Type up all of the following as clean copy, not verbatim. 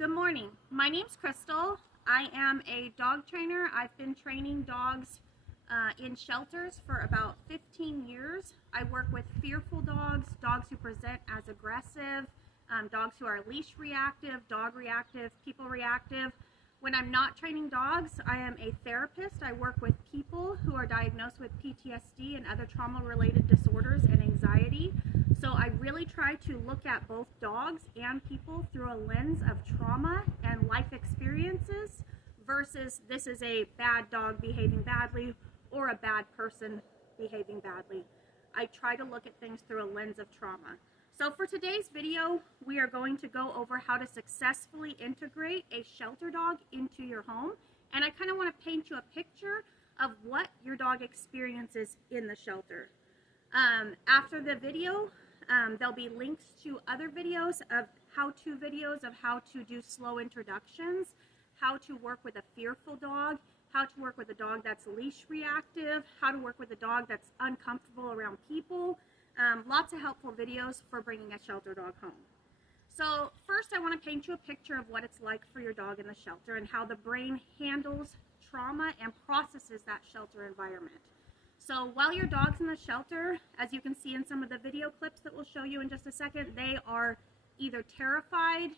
Good morning. My name's Crystal. I am a dog trainer. I've been training dogs in shelters for about 15 years. I work with fearful dogs, dogs who present as aggressive, dogs who are leash reactive, dog reactive, people reactive. When I'm not training dogs, I am a therapist. I work with people who are diagnosed with PTSD and other trauma-related disorders and anxiety. So I really try to look at both dogs and people through a lens of trauma and life experiences versus this is a bad dog behaving badly or a bad person behaving badly. I try to look at things through a lens of trauma. So for today's video, we are going to go over how to successfully integrate a shelter dog into your home. And I kind of want to paint you a picture of what your dog experiences in the shelter. After the video, there'll be links to other videos of how-to videos of how to do slow introductions, how to work with a fearful dog, how to work with a dog that's leash reactive, how to work with a dog that's uncomfortable around people. Lots of helpful videos for bringing a shelter dog home. So first I want to paint you a picture of what it's like for your dog in the shelter and how the brain handles trauma and processes that shelter environment. So while your dog's in the shelter, as you can see in some of the video clips that we'll show you in just a second, they are either terrified,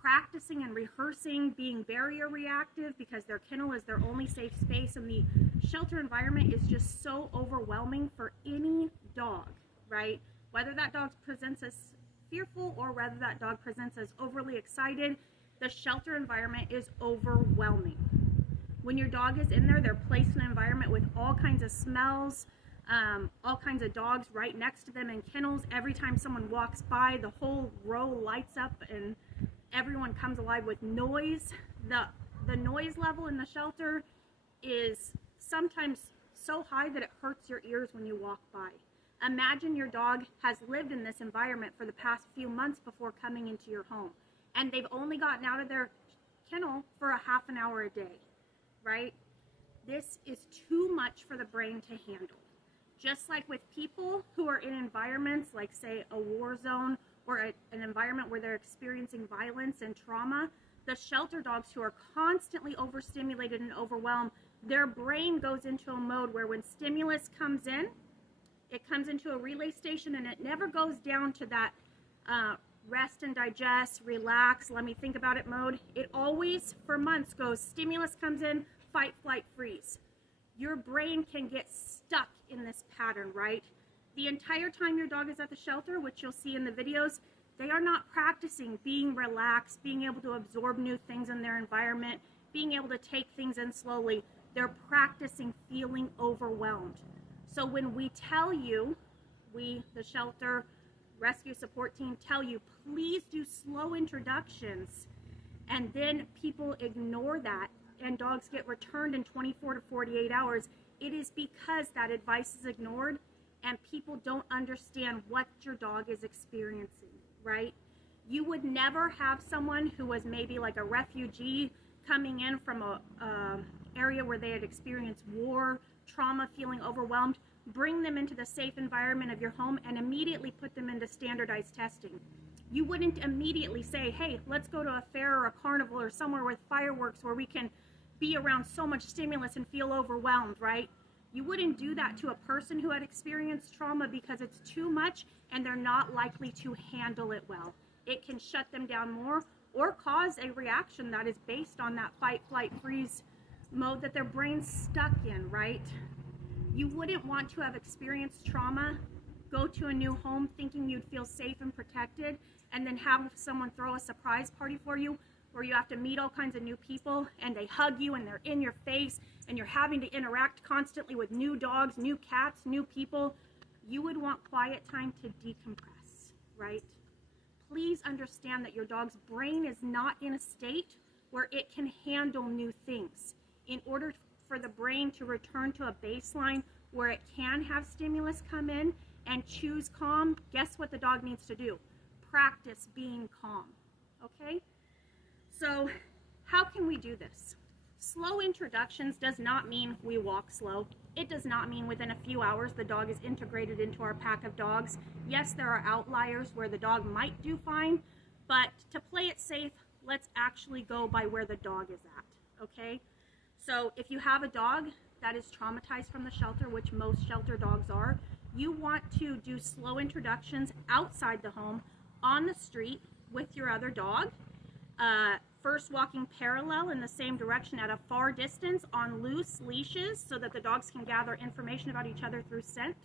practicing and rehearsing being barrier reactive because their kennel is their only safe space, and the shelter environment is just so overwhelming for any dog, right? Whether that dog presents as fearful or whether that dog presents as overly excited, the shelter environment is overwhelming. When your dog is in there, they're placed in an environment with all kinds of smells, all kinds of dogs right next to them in kennels. Every time someone walks by, the whole row lights up and everyone comes alive with noise. The noise level in the shelter is sometimes so high that it hurts your ears when you walk by. Imagine your dog has lived in this environment for the past few months before coming into your home, and they've only gotten out of their kennel for a half an hour a day, right? This is too much for the brain to handle. Just like with people who are in environments like, say, a war zone or an environment where they're experiencing violence and trauma, the shelter dogs who are constantly overstimulated and overwhelmed, their brain goes into a mode where when stimulus comes in, it comes into a relay station and it never goes down to that rest and digest, relax, let me think about it mode. It always, for months, goes stimulus comes in, fight, flight, freeze. Your brain can get stuck in this pattern, right? The entire time your dog is at the shelter, which you'll see in the videos, they are not practicing being relaxed, being able to absorb new things in their environment, being able to take things in slowly. They're practicing feeling overwhelmed. So when we tell you, we, the shelter rescue support team, tell you, please do slow introductions, and then people ignore that and dogs get returned in 24 to 48 hours, it is because that advice is ignored and people don't understand what your dog is experiencing, right? You would never have someone who was maybe like a refugee coming in from a area where they had experienced war, trauma, feeling overwhelmed, bring them into the safe environment of your home and immediately put them into standardized testing. You wouldn't immediately say, hey, let's go to a fair or a carnival or somewhere with fireworks where we can be around so much stimulus and feel overwhelmed, right? You wouldn't do that to a person who had experienced trauma because it's too much and they're not likely to handle it well. It can shut them down more or cause a reaction that is based on that fight, flight, freeze mode that their brain's stuck in, right? You wouldn't want to have experienced trauma, go to a new home thinking you'd feel safe and protected, and then have someone throw a surprise party for you where you have to meet all kinds of new people and they hug you and they're in your face and you're having to interact constantly with new dogs, new cats, new people. You would want quiet time to decompress, right? Please understand that your dog's brain is not in a state where it can handle new things. In order for the brain to return to a baseline where it can have stimulus come in and choose calm, guess what the dog needs to do? Practice being calm, okay? So how can we do this? Slow introductions does not mean we walk slow. It does not mean within a few hours the dog is integrated into our pack of dogs. Yes, there are outliers where the dog might do fine, but to play play it safe. Let's actually go by where the dog is at, okay? So if you have a dog that is traumatized from the shelter, which most shelter dogs are, you want to do slow introductions outside the home, on the street with your other dog. First walking parallel in the same direction at a far distance on loose leashes so that the dogs can gather information about each other through scent.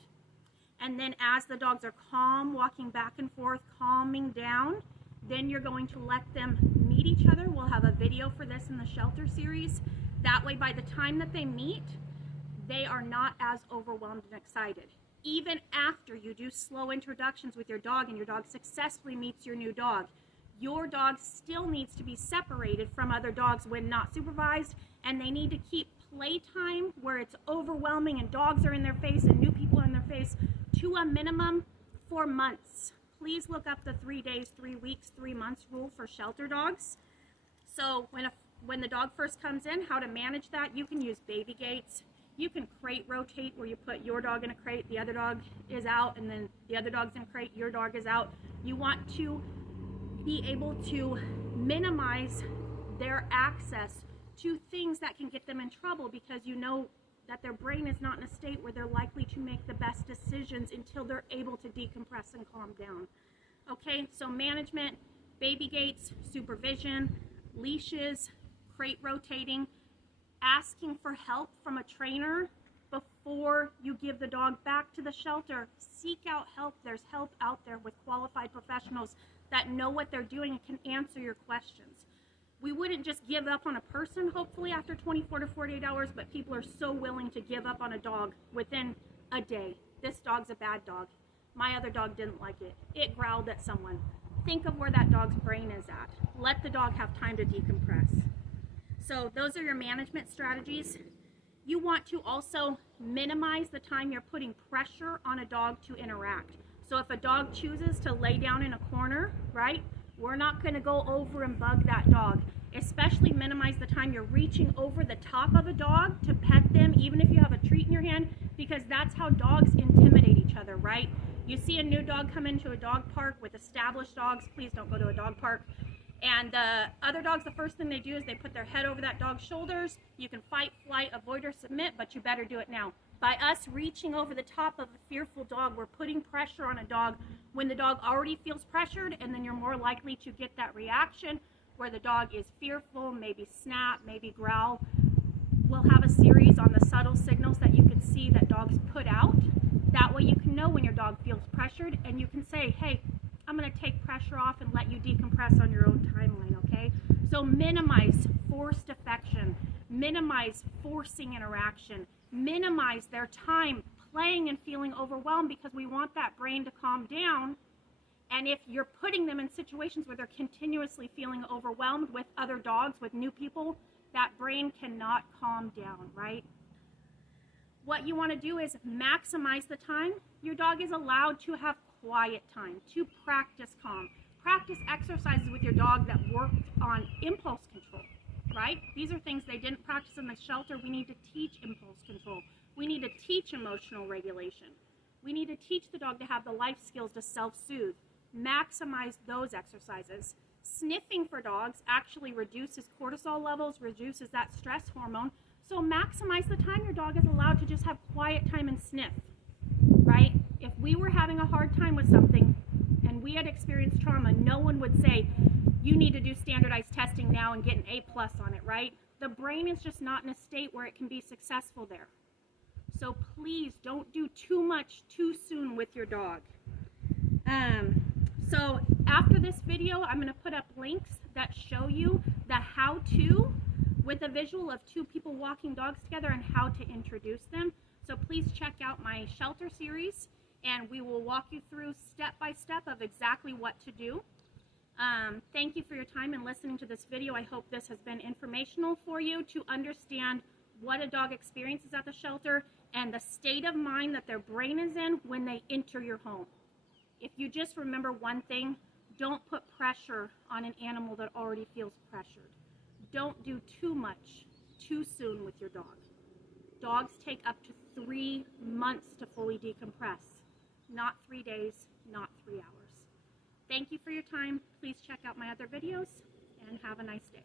And then as the dogs are calm, walking back and forth, calming down, then you're going to let them meet each other. We'll have a video for this in the shelter series. That way, by the time that they meet, they are not as overwhelmed and excited. Even after you do slow introductions with your dog and your dog successfully meets your new dog, your dog still needs to be separated from other dogs when not supervised, and they need to keep playtime where it's overwhelming and dogs are in their face and new people are in their face to a minimum for months. Please look up the 3 days, 3 weeks, 3 months rule for shelter dogs. So when the dog first comes in, how to manage that, you can use baby gates. You can crate rotate where you put your dog in a crate, the other dog is out, and then the other dog's in a crate, your dog is out. You want to be able to minimize their access to things that can get them in trouble, because you know that their brain is not in a state where they're likely to make the best decisions until they're able to decompress and calm down. Okay, so management, baby gates, supervision, leashes, crate rotating, asking for help from a trainer before you give the dog back to the shelter. Seek out help. There's help out there with qualified professionals that know what they're doing and can answer your questions. We wouldn't just give up on a person, hopefully, after 24 to 48 hours, but people are so willing to give up on a dog within a day. This dog's a bad dog. My other dog didn't like it. It growled at someone. Think of where that dog's brain is at. Let the dog have time to decompress. So those are your management strategies. You want to also minimize the time you're putting pressure on a dog to interact. So if a dog chooses to lay down in a corner, right, we're not going to go over and bug that dog. Especially minimize the time you're reaching over the top of a dog to pet them, even if you have a treat in your hand, because that's how dogs intimidate each other, right? You see a new dog come into a dog park with established dogs. Please don't go to a dog park. And the other dogs, the first thing they do is they put their head over that dog's shoulders. You can fight, flight, avoid, or submit, but you better do it now. By us reaching over the top of a fearful dog, we're putting pressure on a dog when the dog already feels pressured, and then you're more likely to get that reaction where the dog is fearful, maybe snap, maybe growl. We'll have a series on the subtle signals that you can see that dogs put out. That way you can know when your dog feels pressured, and you can say, hey, I'm going to take pressure off and let you decompress on your own timeline, okay? So minimize forced affection, minimize forcing interaction, minimize their time playing and feeling overwhelmed, because we want that brain to calm down. And if you're putting them in situations where they're continuously feeling overwhelmed with other dogs, with new people, that brain cannot calm down, right? What you want to do is maximize the time your dog is allowed to have quiet time, to practice calm. Practice exercises with your dog that work on impulse control, right? These are things they didn't practice in the shelter. We need to teach impulse control. We need to teach emotional regulation. We need to teach the dog to have the life skills to self-soothe. Maximize those exercises. Sniffing for dogs actually reduces cortisol levels, reduces that stress hormone. So maximize the time your dog is allowed to just have quiet time and sniff, right? If we were having a hard time with something and we had experienced trauma, no one would say, you need to do standardized testing now and get an A+ on it, right? The brain is just not in a state where it can be successful there. So please don't do too much too soon with your dog. So after this video, I'm going to put up links that show you the how-to with a visual of 2 people walking dogs together and how to introduce them. So please check out my shelter series, and we will walk you through step-by-step of exactly what to do. Thank you for your time and listening to this video. I hope this has been informational for you to understand what a dog experiences at the shelter and the state of mind that their brain is in when they enter your home. If you just remember one thing, don't put pressure on an animal that already feels pressured. Don't do too much too soon with your dog. Dogs take up to 3 months to fully decompress, not 3 days, not 3 hours. Thank you for your time. Please check out my other videos and have a nice day.